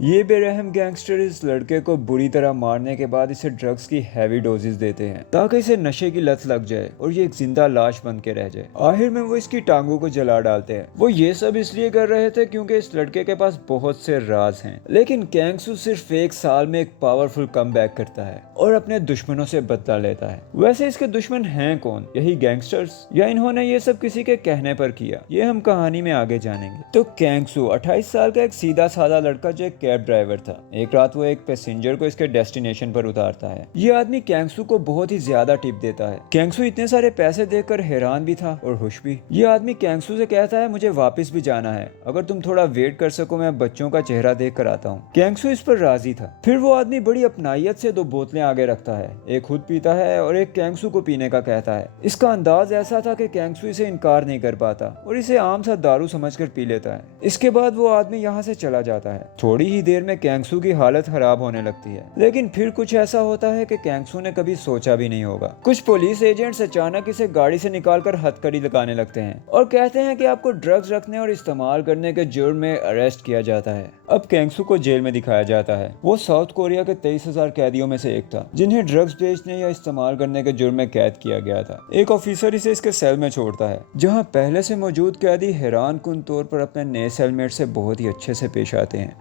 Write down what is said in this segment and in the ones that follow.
ये बेरहम गैंगस्टर इस लड़के को बुरी तरह मारने के बाद इसे ड्रग्स की हैवी डोजेस देते हैं ताकि इसे नशे की लत लग जाए और ये एक जिंदा लाश बन के रह जाए। आखिर में वो इसकी टांगों को जला डालते हैं। वो ये सब इसलिए कर रहे थे क्योंकि इस लड़के के पास बहुत से राज हैं। लेकिन कैंगसू सिर्फ एक साल में एक पावरफुल कमबैक करता है और अपने दुश्मनों से बदला लेता है। वैसे इसके दुश्मन हैं कौन? यही गैंगस्टर्स, या इन्होंने ये सब किसी के कहने पर किया? ये हम कहानी में आगे जानेंगे। तो कैंगसू 28 साल का एक सीधा साधा लड़का जो एक कैब ड्राइवर था। एक रात वो एक पैसेंजर को इसके डेस्टिनेशन पर उतारता है। ये आदमी कैंगसू को बहुत ही ज्यादा टिप देता है। कैंगसू इतने सारे पैसे देखकर हैरान भी था और खुश भी। ये आदमी कैंगसू से कहता है मुझे वापस भी जाना है, अगर तुम थोड़ा वेट कर सको मैं बच्चों का चेहरा देख कर आता हूँ। कैंगसू इस पर राजी था। फिर वो आदमी बड़ी अपनायत से 2 बोतलें आगे रखता है, एक खुद पीता है और एक कैंगसू को पीने का कहता है। इसका अंदाज ऐसा था कि कैंगसू इसे इनकार नहीं कर पाता और इसे आम सा दारू समझकर पी लेता है। इसके बाद वो आदमी यहाँ से चला जाता है। थोड़ी ही देर में कैंगसू की हालत खराब होने लगती है। लेकिन फिर कुछ ऐसा होता है कि कैंगसू ने कभी सोचा भी नहीं होगा। कुछ पुलिस एजेंट्स अचानक इसे गाड़ी से निकालकर हथकड़ी लगाने लगते हैं और कहते हैं कि आपको ड्रग्स रखने और इस्तेमाल करने के जुर्म में अरेस्ट किया जाता है। अब कैंगसू को जेल में दिखाया जाता है। वो साउथ कोरिया के 23,000 कैदियों में से एक था जिन्हें ड्रग्स बेचने या इस्तेमाल करने के जुर्म में कैद किया गया था। एक ऑफिसर इसे इसके सेल में छोड़ता है जहाँ पहले से मौजूद कैदी हैरान कुन तौर पर अपने नए सेलमेट से बहुत ही अच्छे से पेश आते हैं।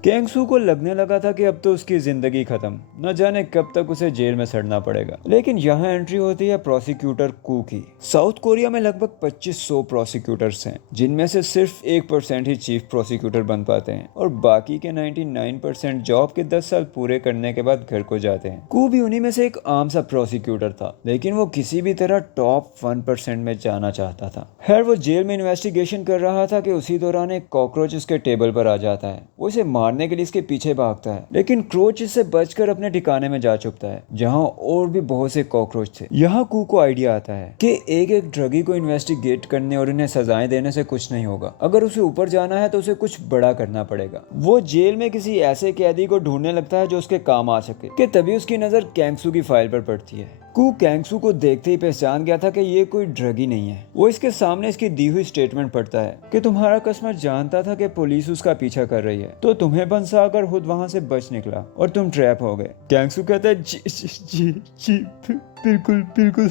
कैंगसू को लगने लगा था कि अब तो उसकी जिंदगी खत्म, न जाने कब तक उसे जेल में सड़ना पड़ेगा। लेकिन यहाँ एंट्री होती है प्रोसिक्यूटर कू की। साउथ कोरिया में लगभग 2500 प्रोसिक्यूटर्स हैं, जिनमें से सिर्फ 1% ही चीफ प्रोसिक्यूटर बन पाते हैं और बाकी के 99% जॉब के 10 साल पूरे करने के बाद घर को जाते हैं। कू भी उन्हीं में से एक आम सा प्रोसिक्यूटर था, लेकिन वो किसी भी तरह टॉप 1% में जाना चाहता था। खैर वो जेल में इन्वेस्टिगेशन कर रहा था कि उसी दौरान एक कॉकरोच उसके टेबल पर आ जाता है। वो इसे मारने के लिए इसके पीछे भागता है, लेकिन क्रोच इससे बचकर अपने ठिकाने में जा छुपता है जहां और भी बहुत से कॉकरोच थे। यहाँ कू को आइडिया आता है कि एक एक ड्रगी को इन्वेस्टिगेट करने और उन्हें सजाएं देने से कुछ नहीं होगा। अगर उसे ऊपर जाना है तो उसे कुछ बड़ा करना पड़ेगा। वो जेल में किसी ऐसे कैदी को ढूंढने लगता है जो उसके काम आ सके कि तभी उसकी नजर कैंगसू की फाइल पर पड़ती है। कू कैंगसू को देखते ही पहचान गया था कि ये कोई ड्रगी नहीं है। वो इसके सामने इसकी दी हुई स्टेटमेंट पढ़ता है कि तुम्हारा कस्टमर जानता था कि पुलिस उसका पीछा कर रही है, तो तुम्हें फंसाकर खुद वहां से बच निकला और तुम ट्रैप हो गए। कैंगसू कहता है जी जी जी जी बिल्कुल बिल्कुल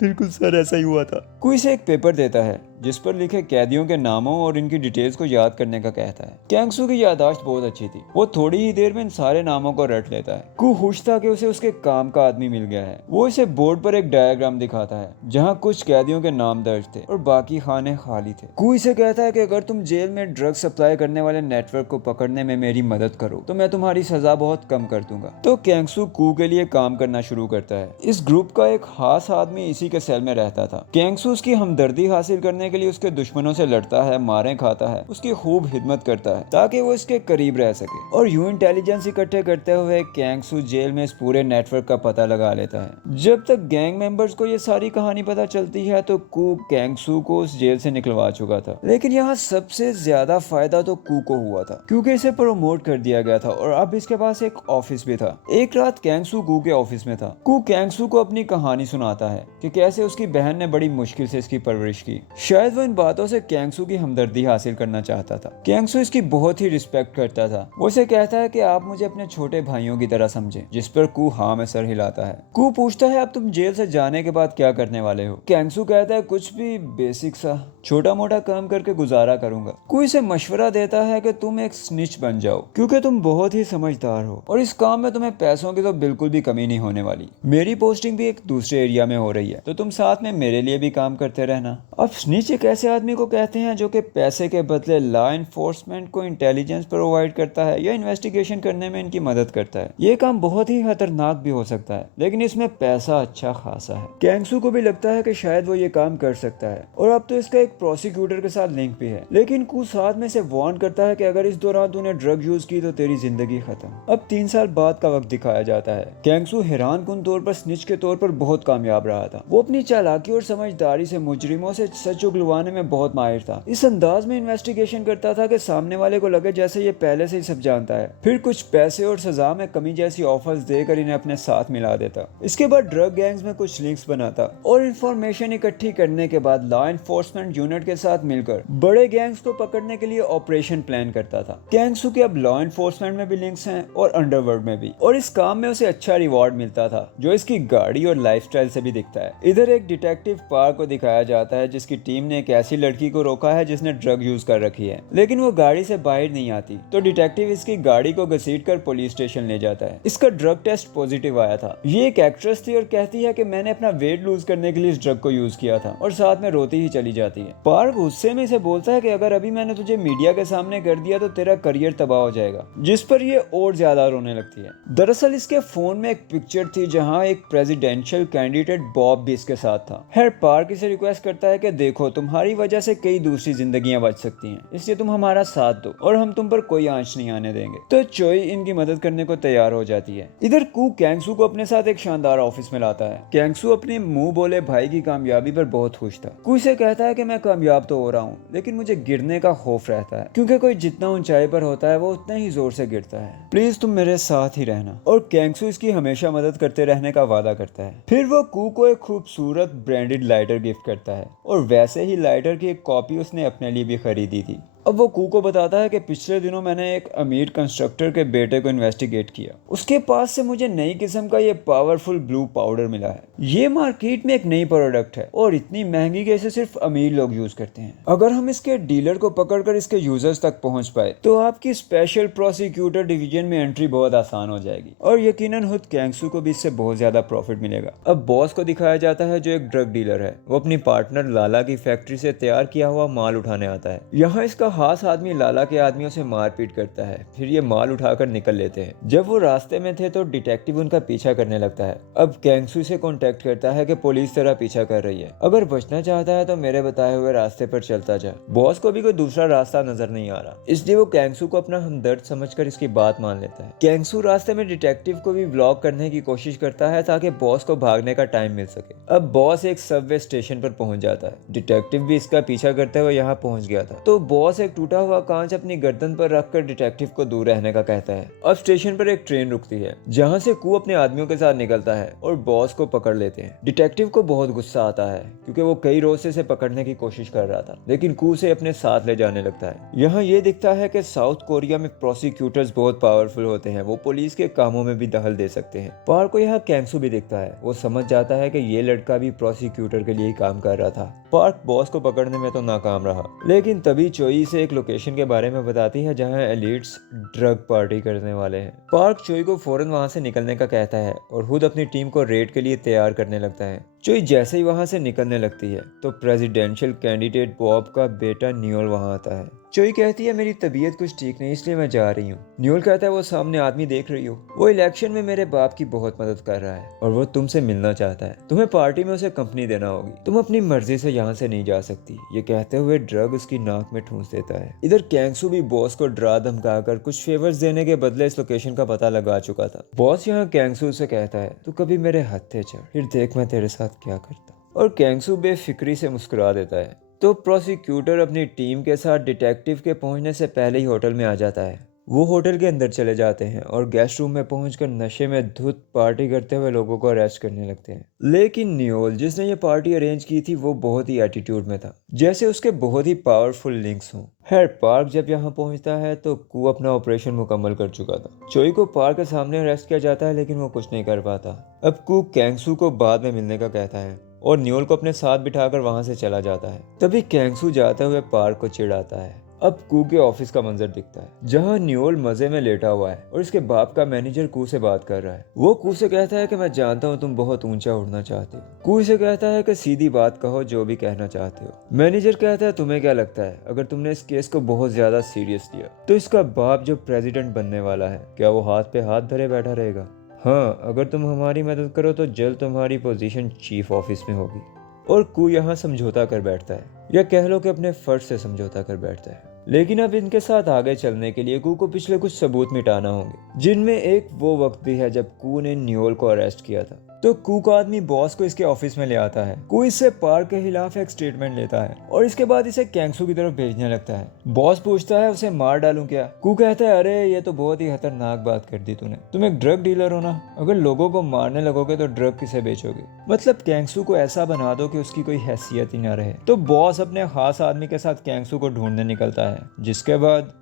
बिल्कुल सर, ऐसा ही हुआ था। कू इसे एक पेपर देता है जिस पर लिखे कैदियों के नामों और इनकी डिटेल्स को याद करने का कहता है। कैंगसू की याददाश्त बहुत अच्छी थी। वो थोड़ी ही देर में इन सारे नामों को रट लेता है। कू खुश था कि उसे उसके काम का आदमी मिल गया है। वो इसे बोर्ड पर एक डायग्राम दिखाता है जहाँ कुछ कैदियों के नाम दर्ज थे और बाकी खाने खाली थे। कू इसे कहता है कि अगर तुम जेल में ड्रग सप्लाई करने वाले नेटवर्क को पकड़ने में मेरी मदद करो तो मैं तुम्हारी सजा बहुत कम कर दूंगा। तो कैंगसू कू के लिए काम करना शुरू करता है। इस ग्रुप का एक खास आदमी इसी के सेल में रहता था। कैंगसू उसकी हमदर्दी हासिल करने के लिए उसके दुश्मनों से लड़ता है, मारे खाता है, उसकी खूब हिदमत करता है ताकि वो इसके करीब रह सके। और यूं इंटेलिजेंस इकट्ठे करते हुए कैंगसू जेल में इस पूरे नेटवर्क का पता लगा लेता है। जब तक गैंग मेंबर्स को ये सारी कहानी पता चलती है तो कू कैंगसू को उस जेल से निकलवा चुका था। लेकिन यहाँ सबसे ज्यादा फायदा तो कू को हुआ था क्योंकि इसे प्रमोट कर दिया गया था और अब इसके पास एक ऑफिस भी था। एक रात कैंगसू कू के ऑफिस में था। कू कैंगसू को अपनी कहानी सुनाता है कि कैसे उसकी बहन ने बड़ी मुश्किल से इसकी परवरिश की। शायद वो इन बातों से कैंगसू की हमदर्दी हासिल करना चाहता था। कैंगसू इसकी बहुत ही रिस्पेक्ट करता था। वो इसे कहता है कि आप मुझे अपने छोटे भाइयों की तरह समझे, जिस पर कू हाँ में सर हिलाता है। कू पूछता है अब तुम जेल से जाने के बाद क्या करने वाले हो? कैंगसू कहता है कुछ भी बेसिक सा छोटा मोटा काम करके गुजारा करूंगा। कू इसे मशवरा देता है कि तुम एक स्निच बन जाओ क्योंकि तुम बहुत ही समझदार हो और इस काम में तुम्हें पैसों की तो बिल्कुल भी कमी नहीं होने वाली। मेरी पोस्टिंग भी एक दूसरे एरिया में हो रही है तो तुम साथ में मेरे लिए भी काम करते रहना। अब स्निच एक ऐसे आदमी को कहते हैं जो कि पैसे के बदले लॉ एनफोर्समेंट को इंटेलिजेंस प्रोवाइड करता है या इन्वेस्टिगेशन करने में इनकी मदद करता है। ये काम बहुत ही खतरनाक भी हो सकता है लेकिन इसमें पैसा अच्छा खासा है। कैंगसू को भी लगता है कि शायद वो ये काम कर सकता है और अब तो इसका एक प्रोसिक्यूटर के साथ लिंक भी है। लेकिन कू साथ में से वार्न करता है कि अगर इस दौरान तूने ड्रग यूज की तो तेरी जिंदगी खत्म। अब 3 साल बाद का वक्त दिखाया जाता है। कैंगसू हैरान कुन तौर पर स्निच के तौर तौर पर बहुत कामयाब रहा था। वो अपनी चालाकी और समझदारी से मुजरिमों से सच उगलवाने में बहुत माहिर था। इस अंदाज में इन्वेस्टिगेशन करता था कि सामने वाले को लगे जैसे ये पहले से ही सब जानता है। फिर कुछ पैसे और सजा में कमी जैसी ऑफर्स देकर इन्हें अपने साथ मिला देता। इसके बाद ड्रग गैंग्स में कुछ लिंक्स बनाता और इंफॉर्मेशन इकट्ठी करने के बाद लॉ एनफोर्समेंट यूनिट के साथ मिलकर बड़े गैंग्स को पकड़ने के लिए ऑपरेशन प्लान करता था। गैंग्सू के अब लॉ एनफोर्समेंट में भी लिंक्स हैं और अंडरवर्ल्ड में भी, और इस काम में उसे अच्छा रिवॉर्ड मिलता था जो इसकी गाड़ी और लाइफस्टाइल से भी दिखता है। इधर एक डिटेक्टिव पार्क को दिखाया जाता है जिसकी टीम ने एक ऐसी लड़की को रोका है जिसने ड्रग यूज कर रखी है, लेकिन वो गाड़ी से बाहर नहीं आती, तो डिटेक्टिव इसकी गाड़ी को घसीटकर पुलिस स्टेशन ले जाता है। इसका ड्रग टेस्ट पॉजिटिव आया था। ये एक एक्ट्रेस थी और कहती है कि मैंने अपना वेट लूज करने के लिए इस ड्रग को यूज किया था, और साथ में रोती ही चली जाती है। पार्क गुस्से में इसे बोलता है कि अगर अभी मैंने तुझे मीडिया के सामने कर दिया तो तेरा करियर तबाह हो जाएगा, जिस पर ये और ज्यादा रोने लगती है। दरअसल इसके फोन में एक पिक्चर थी जहां एक प्रेसिडेंशियल कैंडिडेट बॉब भी इसके साथ था। हर पार्क इसे रिक्वेस्ट करता है कि देखो तुम्हारी वजह से कई दूसरी जिंदगियां बच सकती हैं, इसलिए तुम हमारा साथ दो और हम तुम पर कोई आंच नहीं आने देंगे। तो चोई इनकी मदद करने को तैयार हो जाती है। इधर कू कैंगसू को अपने साथ एक शानदार ऑफिस में लाता है। कैंगसू अपने मुंह बोले भाई की कामयाबी पर बहुत खुश था। कू इसे कहता है कि मैं कामयाब तो हो रहा हूँ, लेकिन मुझे गिरने का खौफ रहता है, क्योंकि कोई जितना ऊंचाई पर होता है वो उतना ही जोर से गिरता है। प्लीज तुम मेरे साथ ही रहना। और कैंगसू इसकी हमेशा मदद करते रहने का वादा करता है। फिर वो कू को एक खूबसूरत ब्रांडेड लाइटर गिफ्ट करता है, और वैसे ही लाइटर की एक कॉपी उसने अपने लिए भी खरीदी थी। अब वो कू को बताता है कि पिछले दिनों मैंने एक अमीर कंस्ट्रक्टर के बेटे को इन्वेस्टिगेट किया। उसके पास से मुझे नई किस्म का ये पावरफुल ब्लू पाउडर मिला है। ये मार्केट में एक नई प्रोडक्ट है और इतनी महंगी कि इसे सिर्फ अमीर लोग यूज करते हैं। अगर हम इसके डीलर को पकड़कर इसके यूजर्स तक पहुंच पाए तो आपकी स्पेशल प्रोसिक्यूटर डिवीजन में एंट्री बहुत आसान हो जाएगी, और यकीनन खुद कैंगसू को भी इससे बहुत ज्यादा प्रॉफिट मिलेगा। अब बॉस को दिखाया जाता है जो एक ड्रग डीलर है। वो अपनी पार्टनर लाला की फैक्ट्री से तैयार किया हुआ माल उठाने आता है। यहाँ इसका खास आदमी लाला के आदमियों से मारपीट करता है, फिर ये माल उठाकर निकल लेते हैं। जब वो रास्ते में थे तो डिटेक्टिव उनका पीछा करने लगता है। अब कैंगसू से कांटेक्ट करता है कि पुलिस तेरा पीछा कर रही है, अगर बचना चाहता है तो मेरे बताए हुए रास्ते पर चलता जा। बॉस को भी कोई दूसरा रास्ता नजर नहीं आ रहा, इसलिए वो कैंगसू को अपना हमदर्द समझकर इसकी बात मान लेता है। कैंगसू रास्ते में डिटेक्टिव को भी ब्लॉक करने की कोशिश करता है ताकि बॉस को भागने का टाइम मिल सके। अब बॉस एक सबवे स्टेशन पर पहुंच जाता है। डिटेक्टिव भी इसका पीछा करते हुए यहाँ पहुंच गया था, तो बॉस एक टूटा हुआ कांच अपनी गर्दन पर रखकर डिटेक्टिव को दूर रहने का कहता है। अब स्टेशन पर एक ट्रेन रुकती है जहां से कू अपने आदमियों के साथ निकलता है और बॉस को पकड़ लेते हैं। डिटेक्टिव को बहुत गुस्सा आता है क्योंकि वो कई रोज से इसे पकड़ने की कोशिश कर रहा था, लेकिन कू से अपने साथ ले जाने लगता है। यहाँ ये दिखता है कि साउथ कोरिया में प्रोसिक्यूटर्स बहुत पावरफुल होते हैं, वो पुलिस के कामों में भी दखल दे सकते हैं। पार्क को यहाँ कैंगसू भी दिखता है। वो समझ जाता है कि ये लड़का भी प्रोसिक्यूटर के लिए ही काम कर रहा था। पार्क बॉस को पकड़ने में तो नाकाम रहा, लेकिन तभी चोई से एक लोकेशन के बारे में बताती है जहां एलिट्स ड्रग पार्टी करने वाले हैं। पार्क चोई को फौरन वहां से निकलने का कहता है और खुद अपनी टीम को रेड के लिए तैयार करने लगता है। चोई जैसे ही वहां से निकलने लगती है तो प्रेसिडेंशियल कैंडिडेट बॉब का बेटा न्यूल वहां आता है। चोई कहती है मेरी तबीयत कुछ ठीक नहीं, इसलिए मैं जा रही हूँ। न्यूल कहता है वो सामने आदमी देख रही हो, वो इलेक्शन में मेरे बाप की बहुत मदद कर रहा है और वो तुमसे मिलना चाहता है। तुम्हें पार्टी में उसे कंपनी देना होगी, तुम अपनी मर्जी से यहाँ से नहीं जा सकती। ये कहते हुए ड्रग उसकी नाक में ठूंस देता है। इधर कैंगसू भी बॉस को डरा धमकाकर कुछ फेवर्स देने के बदले इस लोकेशन का पता लगा चुका था। बॉस यहाँ कैंगसू से कहता है तू कभी मेरे हत्थे चढ़, फिर देख मैं तेरे साथ क्या करता। और कैंगसू बेफिक्री से मुस्कुरा देता है। तो प्रोसिक्यूटर अपनी टीम के साथ डिटेक्टिव के पहुंचने से पहले ही होटल में आ जाता है। वो होटल के अंदर चले जाते हैं और गेस्ट रूम में पहुंचकर नशे में धुत पार्टी करते हुए लोगों को अरेस्ट करने लगते हैं। लेकिन न्यूल जिसने ये पार्टी अरेंज की थी वो बहुत ही एटीट्यूड में था, जैसे उसके बहुत ही पावरफुल लिंक्स हों। खैर पार्क जब यहाँ पहुंचता है तो कू अपना ऑपरेशन मुकम्मल कर चुका था। चोई को पार्क के सामने अरेस्ट किया जाता है, लेकिन वो कुछ नहीं कर पाता। अब कू कैंगसू को बाद में मिलने का कहता है और न्यूल को अपने साथ बिठाकर वहां से चला जाता है। तभी कैंगसू जाते हुए पार्क को चिढ़ाता है। अब कू के ऑफिस का मंजर दिखता है जहां न्यूल मजे में लेटा हुआ है और इसके बाप का मैनेजर कू से बात कर रहा है। वो कू से कहता है कि मैं जानता हूँ तुम बहुत ऊंचा उड़ना चाहते हो। कू इसे कहता है कि सीधी बात कहो, जो भी कहना चाहते हो। मैनेजर कहता है तुम्हें क्या लगता है अगर तुमने इस केस को बहुत ज्यादा सीरियस लिया तो इसका बाप जो प्रेसिडेंट बनने वाला है क्या वो हाथ पे हाथ धरे बैठा रहेगा? हाँ, अगर तुम हमारी मदद करो तो जल्द तुम्हारी पोजीशन चीफ ऑफिस में होगी। और कू यहाँ समझौता कर बैठता है, या कह लो कि अपने फर्ज से समझौता कर बैठता है। लेकिन अब इनके साथ आगे चलने के लिए कू को पिछले कुछ सबूत मिटाना होंगे, जिनमें एक वो वक्त भी है जब कू ने न्यूल को अरेस्ट किया था। तो कू का आदमी बॉस को इसके ऑफिस में ले आता है। कू इससे पार्क के खिलाफ एक स्टेटमेंट लेता है और इसके बाद इसे कैंगसू की तरफ भेजने लगता है। बॉस पूछता है उसे मार डालूं क्या? कू कहता है अरे ये तो बहुत ही खतरनाक बात कर दी तूने, तुम एक ड्रग डीलर हो ना, अगर लोगों को मारने लगोगे तो ड्रग किसे बेचोगे? मतलब कैंगसू को ऐसा बना दो कि उसकी कोई हैसियत ही ना रहे। तो बॉस अपने खास आदमी के साथ कैंगसू को ढूंढने निकलता है, जिसके बाद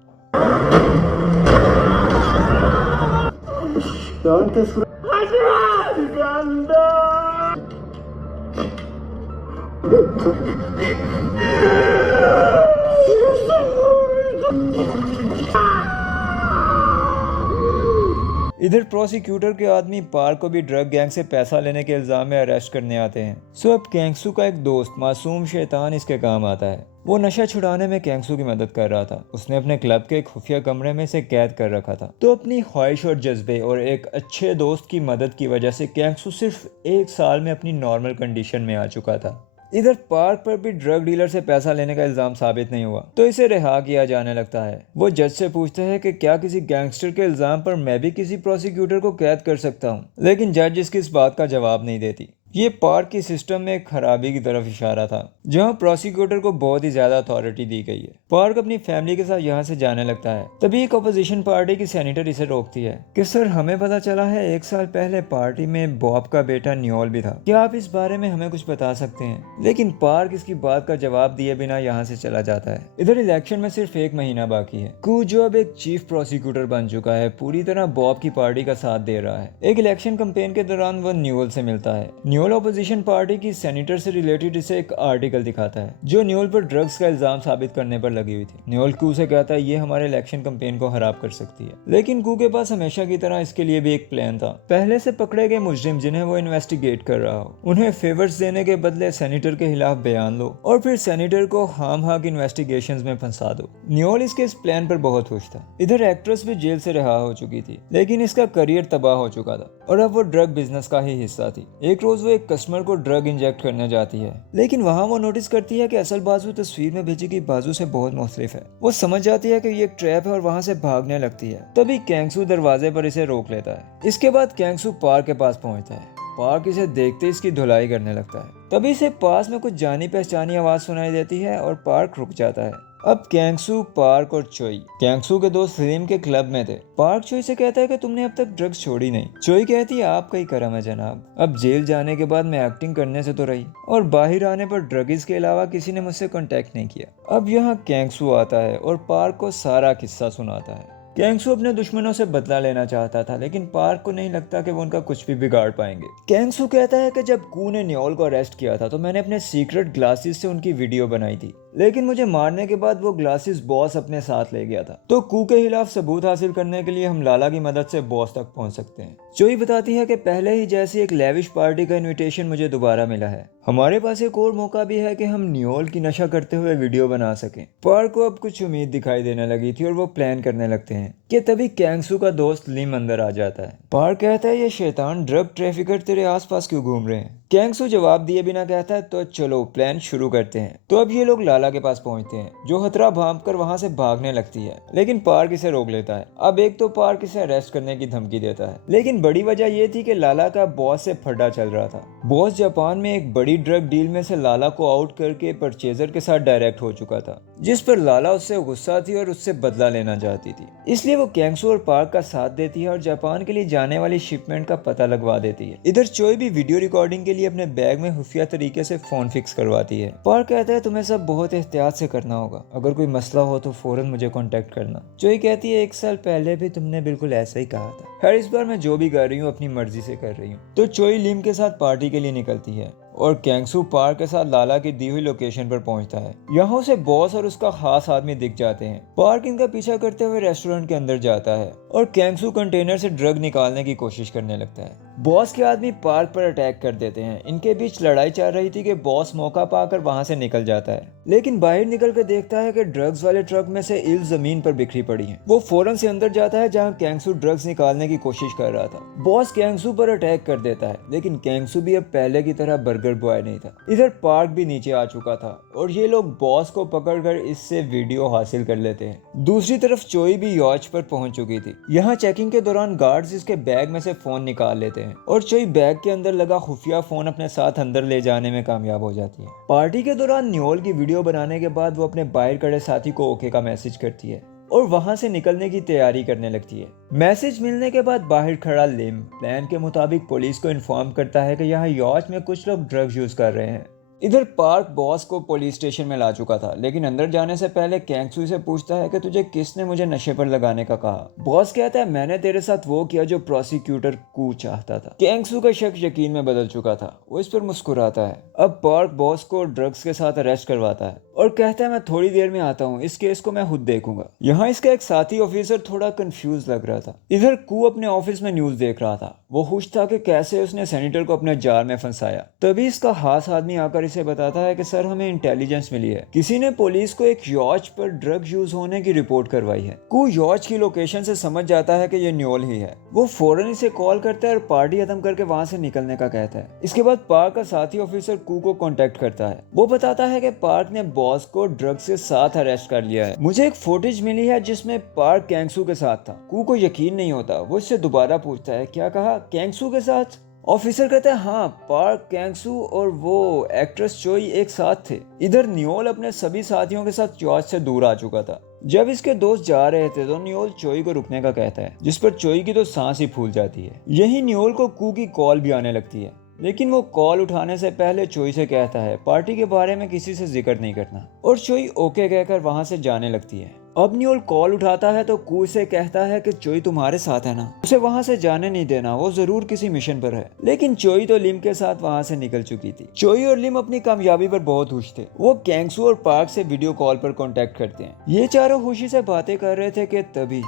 इधर प्रोसिक्यूटर के आदमी पार्क को भी ड्रग गैंग से पैसा लेने के इल्जाम में अरेस्ट करने आते हैं। सो अब कैंगसू का एक दोस्त मासूम शैतान इसके काम आता है। वो नशा छुड़ाने में कैंगसू की मदद कर रहा था। उसने अपने क्लब के एक खुफिया कमरे में इसे कैद कर रखा था। तो अपनी ख्वाहिश और जज्बे और एक अच्छे दोस्त की मदद की वजह से कैंगसू सिर्फ 1 साल में अपनी नॉर्मल कंडीशन में आ चुका था। इधर पार्क पर भी ड्रग डीलर से पैसा लेने का इल्जाम साबित नहीं हुआ, तो इसे रिहा किया जाने लगता है। वो जज से पूछता है कि क्या किसी गैंगस्टर के इल्जाम पर मैं भी किसी प्रोसिक्यूटर को कैद कर सकता हूँ, लेकिन जज इसकी इस बात का जवाब नहीं देती। ये पार्क की सिस्टम में एक खराबी की तरफ इशारा था, जहां प्रोसिक्यूटर को बहुत ही ज्यादा अथॉरिटी दी गई है। पार्क अपनी फैमिली के साथ यहाँ से जाने लगता है। तभी एक अपोजिशन पार्टी की सेनेटर इसे रोकती है कि सर हमें पता चला है 1 साल पहले पार्टी में बॉब का बेटा न्योल भी था, क्या आप इस बारे में हमें कुछ बता सकते हैं? लेकिन पार्क इसकी बात का जवाब दिए बिना यहाँ से चला जाता है। इधर इलेक्शन में सिर्फ 1 महीना बाकी है। कू जो अब एक चीफ प्रोसिक्यूटर बन चुका है, पूरी तरह बॉब की पार्टी का साथ दे रहा है। एक इलेक्शन कैंपेन के दौरान वो न्योल से मिलता है। न्योल अपोजिशन पार्टी की सेनेटर से रिलेटेड इसे एक आर्टिकल दिखाता है जो न्योल पर ड्रग्स का इल्जाम साबित करने पर लगी हुई थी। न्योल कू से कहता है ये हमारे इलेक्शन कैंपेन को खराब कर सकती है, लेकिन कू के पास हमेशा की तरह इसके लिए भी एक प्लान था। पहले से पकड़े गए मुजरिम जिन्हें वो इन्वेस्टिगेट कर रहा हो, उन्हें फेवर्स देने के बदले सेनेटर के खिलाफ बयान लो और फिर सेनेटर को हाम की इन्वेस्टिगेशंस में फंसा दो। न्योल इसके इस प्लान पर बहुत खुश था। इधर एक्ट्रेस भी जेल से रिहा हो चुकी थी, लेकिन इसका करियर तबाह हो चुका था और अब वो ड्रग बिजनेस का ही हिस्सा थी। एक रोज वो एक कस्टमर को ड्रग इंजेक्ट करने जाती है, लेकिन वहाँ वो नोटिस करती है कि असल बाजू तस्वीर में भेजी गई बाजू से बहुत मुख्तलिफ है। वो समझ जाती है कि ये एक ट्रैप है और वहाँ से भागने लगती है। तभी कैंगसू दरवाजे पर इसे रोक लेता है। इसके बाद कैंगसू पार्क के पास पहुँचता है। पार्क इसे देखते ही इसकी धुलाई करने लगता है। तभी इसे पास में कुछ जानी पहचानी आवाज सुनाई देती है और पार्क रुक जाता है। अब कैंगसू, पार्क और चोई कैंगसू के दोस्त फिल्म के क्लब में थे। पार्क चोई से कहता है कि तुमने अब तक ड्रग्स छोड़ी नहीं। चोई कहती है आपका ही करम है जनाब, अब जेल जाने के बाद मैं एक्टिंग करने से तो रही और बाहर आने पर ड्रग्स के अलावा किसी ने मुझसे कांटेक्ट नहीं किया। अब यहाँ कैंगसू आता है और पार्क को सारा किस्सा सुनाता है। कैंगसू अपने दुश्मनों से बदला लेना चाहता था, लेकिन पार्क को नहीं लगता कि वो उनका कुछ भी बिगाड़ पाएंगे। कैंगसू कहता है कि जब कू ने न्योल को अरेस्ट किया था तो मैंने अपने सीक्रेट ग्लासेस से उनकी वीडियो बनाई थी, लेकिन मुझे मारने के बाद वो ग्लासेस बॉस अपने साथ ले गया था। तो कू के खिलाफ सबूत हासिल करने के लिए हम लाला की मदद से बॉस तक पहुंच सकते हैं। चोई बताती है कि पहले ही जैसी एक लेविश पार्टी का इनविटेशन मुझे दोबारा मिला है। हमारे पास एक और मौका भी है कि हम न्योल की नशा करते हुए वीडियो बना सकें। पार्क को अब कुछ उम्मीद दिखाई देने लगी थी और वो प्लान करने लगते हैं कि तभी कैंगसू का दोस्त लिम अंदर आ जाता है। पार्क कहता है ये शैतान ड्रग ट्रैफिकर तेरे आसपास क्यों घूम रहे हैं? कैंगसू जवाब दिए बिना कहता है तो चलो प्लान शुरू करते हैं। तो अब ये लोग लाला के पास पहुंचते हैं, जो खतरा भांप कर वहां से भागने लगती है, लेकिन पार्क इसे रोक लेता है। अब एक तो पार्क इसे अरेस्ट करने की धमकी देता है, लेकिन बड़ी वजह ये थी कि लाला का बॉस से फड्डा चल रहा था। बॉस जापान में एक बड़ी ड्रग डील में से लाला को आउट करके परचेजर के साथ डायरेक्ट हो चुका था, जिस पर लाला उससे गुस्सा थी और उससे बदला लेना चाहती थी। इसलिए वो कैंगसू और पार्क का साथ देती है और जापान के लिए जाने वाली शिपमेंट का पता लगवा देती है। इधर चोई भी वीडियो रिकॉर्डिंग के लिए अपने बैग में खुफिया तरीके से फोन फिक्स करवाती है। पार्क कहता है तुम्हें सब बहुत एहतियात से करना होगा, अगर कोई मसला हो तो फौरन मुझे कांटेक्ट करना। चोई कहती है 1 साल पहले भी तुमने बिल्कुल ऐसा ही कहा था। खैर इस बार मैं जो भी कर रही हूँ अपनी मर्जी से कर रही हूँ। तो चोई लिम के साथ पार्टी के लिए निकलती है और कैंगसू पार्क के साथ लाला की दी हुई लोकेशन पर पहुंचता है। यहाँ उसे बॉस और उसका खास आदमी दिख जाते हैं। पार्क इनका पीछा करते हुए रेस्टोरेंट के अंदर जाता है और कैंगसू कंटेनर से ड्रग निकालने की कोशिश करने लगता है। बॉस के आदमी पार्क पर अटैक कर देते हैं। इनके बीच लड़ाई चल रही थी कि बॉस मौका पाकर वहां से निकल जाता है, लेकिन बाहर निकल कर देखता है कि ड्रग्स वाले ट्रक में से ईल्ड जमीन पर बिखरी पड़ी है। वो फौरन से अंदर जाता है जहाँ कैंगसू ड्रग्स निकालने की कोशिश कर रहा था। बॉस कैंगसू पर अटैक कर देता है, लेकिन कैंगसू भी अब पहले की तरह बर्गर बॉय नहीं था। इधर पार्क भी नीचे आ चुका था और ये लोग बॉस को पकड़कर इससे वीडियो हासिल कर लेते हैं। दूसरी तरफ चोई भी यॉच पर पहुंच चुकी थी। यहाँ चेकिंग के दौरान गार्ड्स इसके बैग में से फोन निकाल लेते हैं हैं और चोई बैग के अंदर लगा खुफिया फोन अपने साथ अंदर ले जाने में कामयाब हो जाती है। पार्टी के दौरान न्योल की वीडियो बनाने के बाद वो अपने बाहर खड़े साथी को ओके का मैसेज करती है और वहां से निकलने की तैयारी करने लगती है। मैसेज मिलने के बाद बाहर खड़ा लिम प्लान के मुताबिक पुलिस को इन्फॉर्म करता है कि यहाँ यॉच में कुछ लोग ड्रग्स यूज कर रहे हैं। इधर पार्क बॉस को पुलिस स्टेशन में ला चुका था, लेकिन अंदर जाने से पहले कैंगसू से पूछता है कि तुझे किसने मुझे नशे पर लगाने का कहा। बॉस कहता है मैंने तेरे साथ वो किया जो प्रोसिक्यूटर कू चाहता था। कैंगसू का शक यकीन में बदल चुका था, वो इस पर मुस्कुराता है। अब पार्क बॉस को ड्रग्स के साथ अरेस्ट करवाता है और कहता है मैं थोड़ी देर में आता हूँ, इस केस को मैं खुद देखूंगा। यहाँ इसका एक साथी ऑफिसर थोड़ा कंफ्यूज लग रहा था। इधर कू अपने ऑफिस में न्यूज देख रहा था। वो खुश था कि कैसे उसने सेनेटर को अपने जाल में फंसाया। तभी इसका खास आदमी आकर इसे बताता है कि सर हमें इंटेलिजेंस मिली है, किसी ने पुलिस को एक यॉच पर ड्रग यूज होने की रिपोर्ट करवाई है। कू यॉच की लोकेशन से समझ जाता है कि ये न्योल ही है। वो फौरन इसे कॉल करता है और पार्टी खत्म करके वहां से निकलने का कहता है। इसके बाद पार्क का साथी ऑफिसर कू को कांटेक्ट करता है। वो बताता है कि पार्क ने बॉस को ड्रग्स के साथ अरेस्ट कर लिया है। मुझे एक फुटेज मिली है जिसमें पार्क कैंगसू के साथ था। कू को यकीन नहीं होता। वो इससे दोबारा पूछता है क्या कहा, कैंगसू के साथ? ऑफिसर कहता है हाँ, पार्क कैंगसू और वो एक्ट्रेस चोई एक साथ थे। इधर न्योल अपने सभी साथियों के साथ यॉच से दूर आ चुका था। जब इसके दोस्त जा रहे थे तो न्योल चोई को रुकने का कहता है, जिस पर चोई की तो सांस ही फूल जाती है। यही न्योल को कू की कॉल भी आने लगती है, लेकिन वो कॉल उठाने से पहले चोई से कहता है पार्टी के बारे में किसी से जिक्र नहीं करना, और चोई ओके कहकर वहां से जाने लगती है। अब न्योल कॉल उठाता है तो कू से कहता है कि चोई तुम्हारे साथ है ना, उसे वहां से जाने नहीं देना, वो जरूर किसी मिशन पर है। लेकिन चोई तो लिम के साथ वहां से निकल चुकी थी। चोई और लिम अपनी कामयाबी पर बहुत खुश थे। वो कैंगसू और पार्क से वीडियो कॉल पर कांटेक्ट करते हैं। ये चारों खुशी से बातें कर रहे थे कि तभी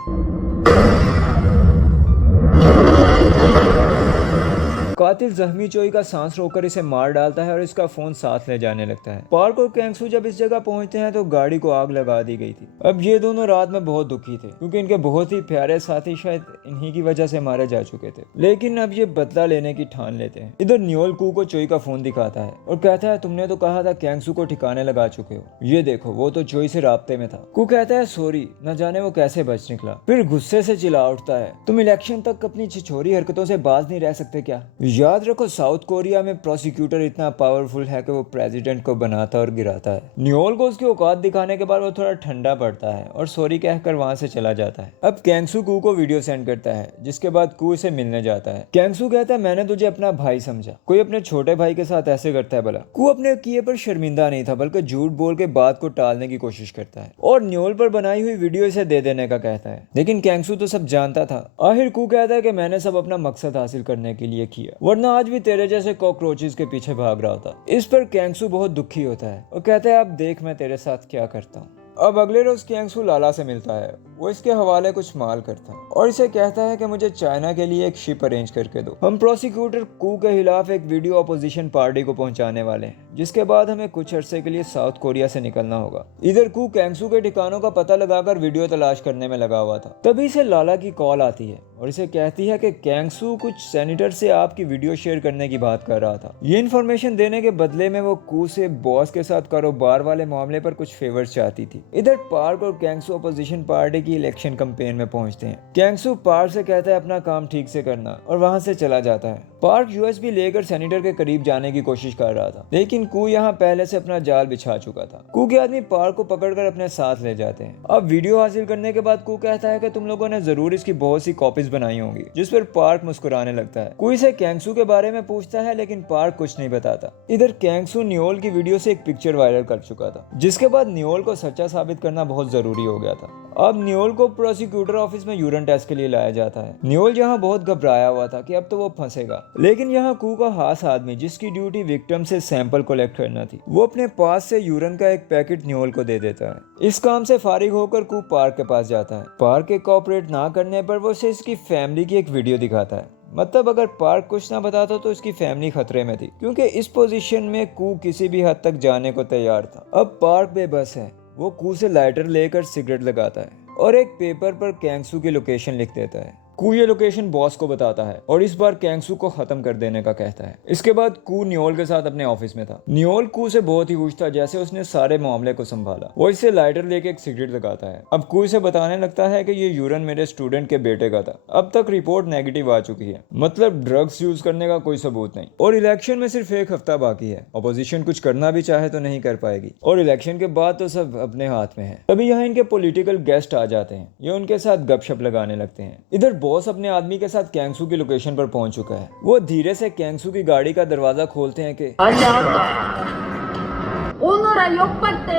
कातिल जख्मी चोई का सांस रोककर इसे मार डालता है और इसका फोन साथ ले जाने लगता है। पार्क और कैंगसू जब इस जगह पहुंचते हैं तो गाड़ी को आग लगा दी गई थी। अब ये दोनों रात में बहुत दुखी थे क्योंकि इनके बहुत ही प्यारे साथी शायद इन्हीं की वजह से मारे जा चुके थे, लेकिन अब ये बदला लेने की ठान लेते हैं। इधर न्योल कू को चोई का फोन दिखाता है और कहता है तुमने तो कहा था कैंगसू को ठिकाने लगा चुके हो, ये देखो वो तो चोई से राब्ते में था। कू कहता है सॉरी, न जाने वो कैसे बच निकला। फिर गुस्से से चिल्ला उठता है तुम इलेक्शन तक अपनी छिछोरी हरकतों से बाज नहीं रह सकते क्या? याद रखो साउथ कोरिया में प्रोसिक्यूटर इतना पावरफुल है कि वो प्रेसिडेंट को बनाता और गिराता है। न्योल को उसकी औकात दिखाने के बाद वो थोड़ा ठंडा पड़ता है और सॉरी कहकर वहां से चला जाता है। अब कैंगसू कू को वीडियो सेंड करता है, जिसके बाद कू इसे मिलने जाता है। कैंगसू कहता है मैंने तुझे अपना भाई समझा, कोई अपने छोटे भाई के साथ ऐसे करता है भला? कू अपने किए पर शर्मिंदा नहीं था, बल्कि झूठ बोल के बात को टालने की कोशिश करता है और न्योल पर बनाई हुई वीडियो इसे दे देने का कहता है। लेकिन कैंगसू तो सब जानता था। आखिर कू कहता है कि मैंने सब अपना मकसद हासिल करने के लिए किया, वरना आज भी तेरे जैसे कॉकरोचेस के पीछे भाग रहा होता। इस पर कैंगसू बहुत दुखी होता है और कहता है अब देख मैं तेरे साथ क्या करता हूँ। अब अगले रोज कैंगसू लाला से मिलता है। वो इसके हवाले कुछ माल करता है और इसे कहता है कि मुझे चाइना के लिए एक शिप अरेंज करके दो। हम प्रोसिक्यूटर कू के खिलाफ एक वीडियो अपोजिशन पार्टी को पहुंचाने वाले हैं, जिसके बाद हमें कुछ अरसे के लिए साउथ कोरिया से निकलना होगा। इधर कू कैंगसू के ठिकानों का पता लगाकर वीडियो तलाश करने में लगा हुआ था। तभी इसे लाला की कॉल आती है और इसे कहती है कि कैंगसू कुछ सेनेटर से आपकी वीडियो शेयर करने की बात कर रहा था। ये इन्फॉर्मेशन देने के बदले में वो कू से बॉस के साथ कारोबार वाले मामले पर कुछ फेवर्स चाहती थी। इधर पार्क और कैंगसू अपोजिशन पार्टी की इलेक्शन कैंपेन में पहुंचते हैं। कैंगसू पार्क से कहता है अपना काम ठीक से करना और वहां से चला जाता है। पार्क यूएसबी लेकर सेनेटर के करीब जाने की कोशिश कर रहा था, लेकिन कू यहाँ पहले से अपना जाल बिछा चुका था। कू के आदमी पार्क को पकड़कर अपने साथ ले जाते हैं। अब वीडियो हासिल करने के बाद कू कहता है कि तुम लोगों ने जरूर इसकी बहुत सी कॉपीज बनाई होंगी, जिस पर पार्क मुस्कुराने लगता है। कू इसे कैंगसू के बारे में पूछता है, लेकिन पार्क कुछ नहीं बताता। इधर कैंगसू न्योल की वीडियो से एक पिक्चर वायरल कर चुका था, जिसके बाद न्योल को सच्चा साबित करना बहुत जरूरी हो गया था। अब न्योल को प्रोसिक्यूटर ऑफिस में यूरिन टेस्ट के लिए लाया जाता है। न्योल यहाँ बहुत घबराया हुआ था कि अब तो वो फंसेगा, लेकिन यहाँ कू का खास आदमी, जिसकी ड्यूटी विक्टिम से सैंपल कलेक्ट करना थी, वो अपने पास से यूरिन का एक पैकेट न्योल को दे देता है। इस काम से फारिग होकर कू पार्क के पास जाता है। पार्क के कोऑपरेट ना करने पर वो उसे इसकी फैमिली की एक वीडियो दिखाता है। मतलब अगर पार्क कुछ ना बताता तो इसकी फैमिली खतरे में थी, क्योंकि इस पोजीशन में कू किसी भी हद तक जाने को तैयार था। अब पार्क बेबस है। वो कू से लाइटर लेकर सिगरेट लगाता है और एक पेपर पर कैंगसू की लोकेशन लिख देता है। कू ये लोकेशन बॉस को बताता है और इस बार कैंगसू को खत्म कर देने का कहता है। इसके बाद कू न्योल के साथ अपने ऑफिस में था। न्योल कू से बहुत ही खुश था जैसे उसने सारे मामले को संभाला। वो इसे लाइटर लेके एक सिगरेट लगाता है। अब कू इसे बताने लगता है कि ये यूरन मेरे स्टूडेंट के बेटे का था। अब तक रिपोर्ट नेगेटिव आ चुकी है, मतलब ड्रग्स यूज करने का कोई सबूत नहीं, और इलेक्शन में सिर्फ एक हफ्ता बाकी है। अपोजिशन कुछ करना भी चाहे तो नहीं कर पाएगी, और इलेक्शन के बाद तो सब अपने हाथ में है। तभी यहाँ इनके पॉलिटिकल गेस्ट आ जाते हैं। ये उनके साथ गपशप लगाने लगते हैं। इधर बॉस अपने आदमी के साथ कैंगसू की लोकेशन पर पहुंच चुका है। वो धीरे से कैंगसू की गाड़ी का दरवाजा खोलते हैं कि 오너라 욕받대.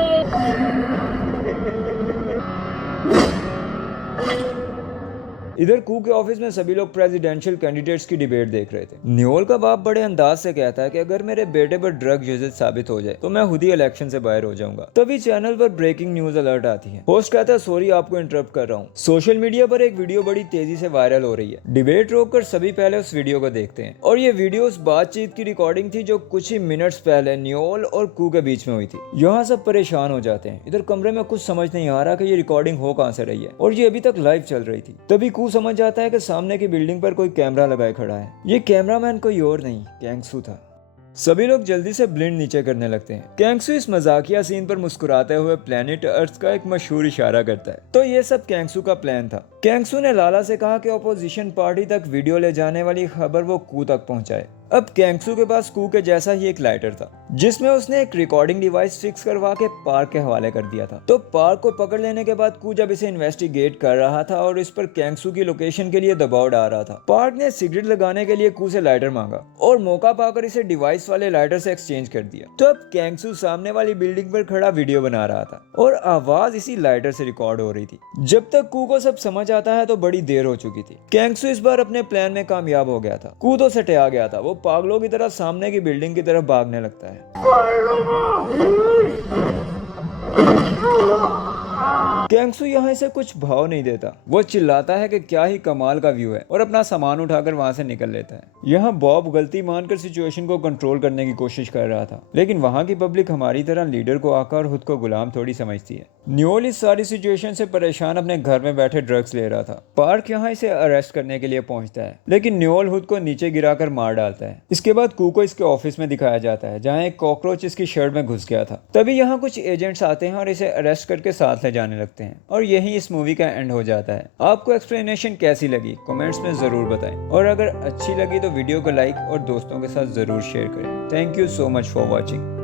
इधर कू के ऑफिस में सभी लोग प्रेसिडेंशियल कैंडिडेट्स की डिबेट देख रहे थे। न्योल का बाप बड़े अंदाज से कहता है कि अगर मेरे बेटे पर ड्रग यूजेज साबित हो जाए तो मैं खुद ही इलेक्शन से बाहर हो जाऊंगा। तभी चैनल पर ब्रेकिंग न्यूज अलर्ट आती है। होस्ट कहता है सॉरी आपको इंटरप्ट कर रहा हूँ। सोशल मीडिया पर एक वीडियो बड़ी तेजी से वायरल हो रही है। डिबेट रोककर सभी पहले उस वीडियो को देखते हैं, और ये वीडियो उस बातचीत की रिकॉर्डिंग थी जो कुछ ही मिनट्स पहले न्योल और कू के बीच में हुई थी। यहाँ सब परेशान हो जाते हैं। इधर कमरे में कुछ समझ नहीं आ रहा कि ये रिकॉर्डिंग हो कहाँ से रही है, और ये अभी तक लाइव चल रही थी। तभी कू समझ जाता है कि सामने की बिल्डिंग पर कोई कैमरा लगाए खड़ा है। ये कैमरामैन कोई और नहीं, कैंगसू था। सभी लोग जल्दी से ब्लिंड नीचे करने लगते हैं। कैंगसू इस मजाकिया सीन पर मुस्कुराते हुए प्लेनेट अर्थ का एक मशहूर इशारा करता है। तो ये सब कैंगसू का प्लान था। कैंगसू ने लाला से कहा कि ऑपोजिशन पार्टी तक वीडियो ले जाने वाली खबर वो कू तक पहुंचाए। अब कैंगसू के पास कू के जैसा ही एक लाइटर था, जिसमें उसने एक रिकॉर्डिंग डिवाइस फिक्स करवा के पार्क के हवाले कर दिया था। तो पार्क को पकड़ लेने के बाद कू जब इसे इन्वेस्टिगेट कर रहा था और इस पर कैंगसू की लोकेशन के लिए दबाव डाल रहा था, पार्क ने सिगरेट लगाने के लिए कू से लाइटर मांगा और मौका पाकर इसे डिवाइस वाले लाइटर से एक्सचेंज कर दिया। तो अब कैंगसू सामने वाली बिल्डिंग पर खड़ा वीडियो बना रहा था और आवाज इसी लाइटर से रिकॉर्ड हो रही थी। जब तक कू को सब समझ आता है तो बड़ी देर हो चुकी थी। कैंगसू इस बार अपने प्लान में कामयाब हो गया था। कू तो सटिया गया था। वो पागलों की तरह सामने की बिल्डिंग की तरफ भागने लगता है। कैंगसू यहाँ से कुछ भाव नहीं देता। वो चिल्लाता है कि क्या ही कमाल का व्यू है और अपना सामान उठाकर वहां से निकल लेता है। यहाँ बॉब गलती मानकर सिचुएशन को कंट्रोल करने की कोशिश कर रहा था, लेकिन वहाँ की पब्लिक हमारी तरह लीडर को आकर खुद को गुलाम थोड़ी समझती है। न्योल इस सारी सिचुएशन से परेशान अपने घर में बैठे ड्रग्स ले रहा था। पार्क यहाँ इसे अरेस्ट करने के लिए पहुंचता है, लेकिन न्योल खुद को नीचे गिराकर मार डालता है। इसके बाद कू को इसके ऑफिस में दिखाया जाता है, जहाँ एक कॉकरोच इसकी शर्ट में घुस गया था। तभी यहाँ कुछ एजेंट्स आते हैं और इसे अरेस्ट करके साथ ले जाने लगते हैं, और यही इस मूवी का एंड हो जाता है। आपको एक्सप्लेनेशन कैसी लगी कमेंट्स में जरूर बताएं, और अगर अच्छी लगी तो वीडियो को लाइक और दोस्तों के साथ जरूर शेयर करें। Thank you so much for watching.